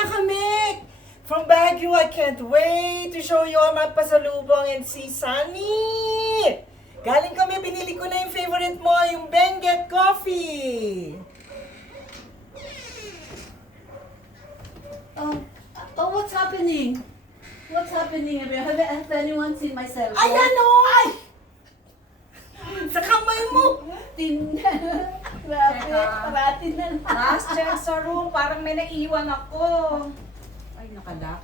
na kami! From Baguio, I can't wait to show you all my pasalubong and see Sunny! Galing kami, binili ko na yung favorite mo, yung Benguet Coffee! What's happening? What's happening? Have anyone seen my cell phone? Ay, ano? Ay! Sa kamay mo! Grabe, parating na lang. Last check sa room, parang may naiwan ako. Ay, nakalock.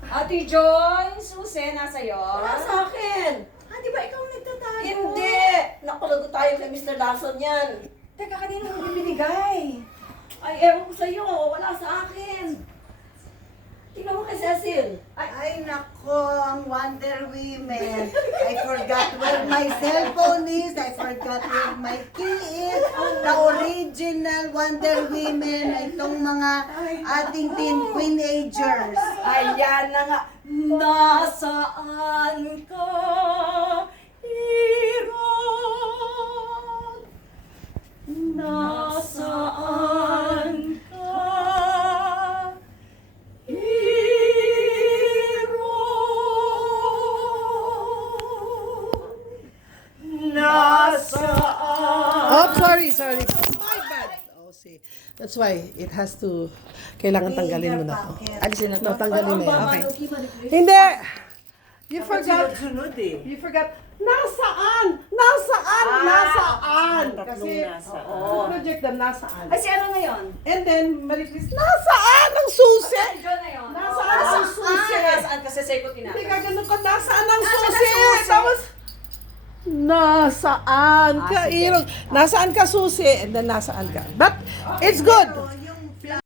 Ate Joy, Susie, nasa'yo? Wala sa akin. Di ba ikaw nagtatayo? Hindi! Nakulago tayo kay Mr. Lawson yan. Teka, kanina mo binibigay. Ay, ewan ko sa'yo. Wala sa akin. Tingnan mo kay Cecil. Ay, nako, ang Wonder Women. I forgot where my cellphone is. I forgot where my key is. The original Wonder Women. Itong mga ating teenagers. Ayan na nga. Nasaan ka, Irod? Nasaan ka, Irod? Nasaan? Oh, sorry. My bad. Oh, see. That's why it has to, kailangan tanggalin mo na to. Alisin na to? No, tanggalin mo yan. Okay. Okay. Hindi! You forgot. Sunod eh. You forgot. Nasaan? Nasaan? tatlong Kasi, nasaan. oo. Project them, nasaan? Ay, si ano ngayon? And then, Marie-Chris, nasaan ang susi? Si John na yun. Nasaan ang susi? Nasaan kasi sa'yo ko Hindi tinapos. ka ganun ka, nasaan ang Nasaan ang susi? susi? Tapos, nasaan ka, sige. Irong? Nasaan ka susi? And then, nasaan ka? But, it's good. Yung